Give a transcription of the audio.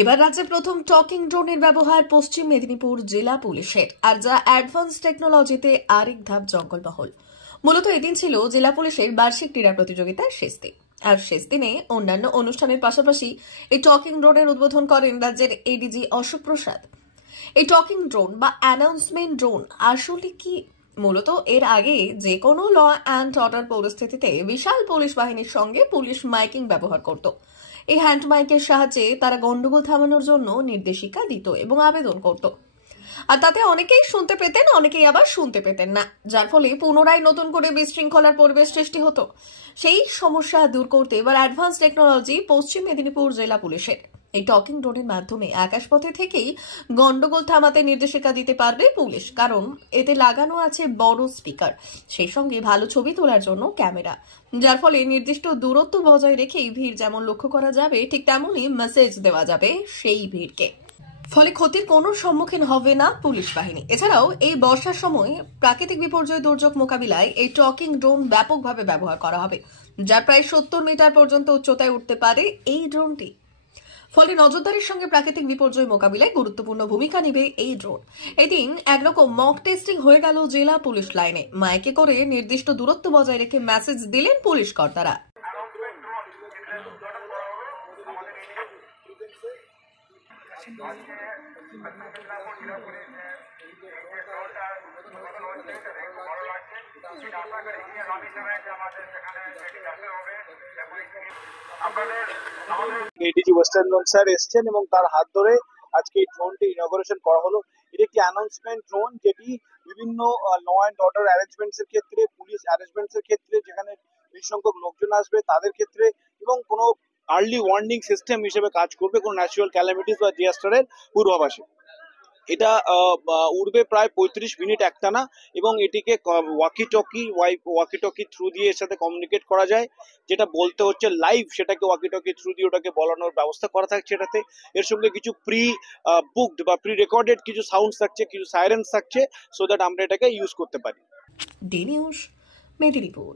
এবার রাজ্যে প্রথম টকিং ড্রোনের ব্যবহার পশ্চিম মেদিনীপুর জেলা পুলিশের, আর যা অ্যাডভান্স টেকনোলজিতে আরেক ধাপ জঙ্গলমহল। মূলত এদিন ছিল জেলা পুলিশের বার্ষিক ক্রীড়া প্রতিযোগিতার শেষ দিন। আর শেষ দিনে অন্যান্য অনুষ্ঠানের পাশাপাশি এই টকিং ড্রোনের উদ্বোধন করেন রাজ্যের এডিজি অশোক প্রসাদ। এই টকিং ড্রোন বা অ্যানাউন্সমেন্ট ড্রোন আসলে কি? মূলত এর আগে যে কোনো ল অ্যান্ড অর্ডার পরিস্থিতিতে বিশাল পুলিশ বাহিনীর সঙ্গে পুলিশ মাইকিং ব্যবহার করত। এই হ্যান্ড মাইকের সাহায্যে তারা গন্ডগোল থামানোর জন্য নির্দেশিকা দিত এবং আবেদন করত। আর তাতে অনেকেই শুনতে পেতেন, অনেকেই আবার শুনতে পেতেন না, যার ফলে পুনরায় নতুন করে বিশৃঙ্খলার পরিবেশ সৃষ্টি হতো। সেই সমস্যা দূর করতে এবার অ্যাডভান্স টেকনোলজি পশ্চিম মেদিনীপুর জেলা পুলিশের। এই টকিং ড্রোনের মাধ্যমে আকাশপথে থেকেই গন্ডগোল থামাতে নির্দেশিকা দিতে পারবে পুলিশ, কারণ এতে লাগানো আছে বড় স্পিকার, সেই সঙ্গে ভালো ছবি তোলার জন্য ক্যামেরা, যার ফলে নির্দিষ্ট দূরত্ব বজায় রেখেই ভিড় যেমন লক্ষ্য করা যাবে, ঠিক তেমনই মেসেজ দেওয়া যাবে সেই ভিড়কে। ফলে ক্ষতির কোনো সম্মুখীন হবে না পুলিশ বাহিনী। এছাড়াও এই বর্ষার সময় প্রাকৃতিক বিপর্যয় দুর্যোগ মোকাবিলায় এই টকিং ড্রোন ব্যাপকভাবে ব্যবহার করা হবে, যার প্রায় 70 মিটার পর্যন্ত উচ্চতায় উঠতে পারে এই ড্রোনটি। ফলে নজরদারির সঙ্গে প্রাকৃতিক বিপর্যয় মোকাবিলায় গুরুত্বপূর্ণ ভূমিকা নেবে এই ড্রোন। এদিন একরকম মক টেস্টিং হয়ে গেল জেলা পুলিশ লাইনে। মাইকে করে নির্দিষ্ট দূরত্ব বজায় রেখে মেসেজ দিলেন পুলিশ কর্তারা। এডিজি ওয়েস্টার্ন জোন স্যার এসেছেন এবং তার হাত ধরে আজকে এই ড্রোনটি ইনগরেশন করা হলো। এটি একটি অ্যানাউন্সমেন্ট ড্রোন, যেটি বিভিন্ন ল অ্যান্ড অর্ডার অ্যারেঞ্জমেন্টস এর ক্ষেত্রে, পুলিশ অ্যারেঞ্জমেন্টস এর ক্ষেত্রে, যেখানে বেশি সংখ্যক লোকজন আসবে তাদের ক্ষেত্রে, এবং কোনো আর্লি ওয়ার্নিং সিস্টেম হিসেবে কাজ করবে কোনো ন্যাচারাল ক্যালামিটিস বা ডিজাস্টারের পূর্বাভাসে। এটা উড়বে প্রায় 35 মিনিট একটানা, এবং এটিকে ওয়াকি টকি থ্রু দিয়ে এর সাথে কমিউনিকেট করা যায়। যেটা বলতে হচ্ছে লাইভ, সেটাকে ওয়াকি টকি থ্রু দিয়ে ওটাকে বলানোর ব্যবস্থা করা থাকছে এটাতে। এর সঙ্গে কিছু বুকড বা প্রি রেকর্ডেড কিছু সাউন্ডস থাকছে, কিছু সাইরেন্স থাকছে, সো দ্যাট আমরা এটাকে ইউজ করতে পারি। D news, Medinipur.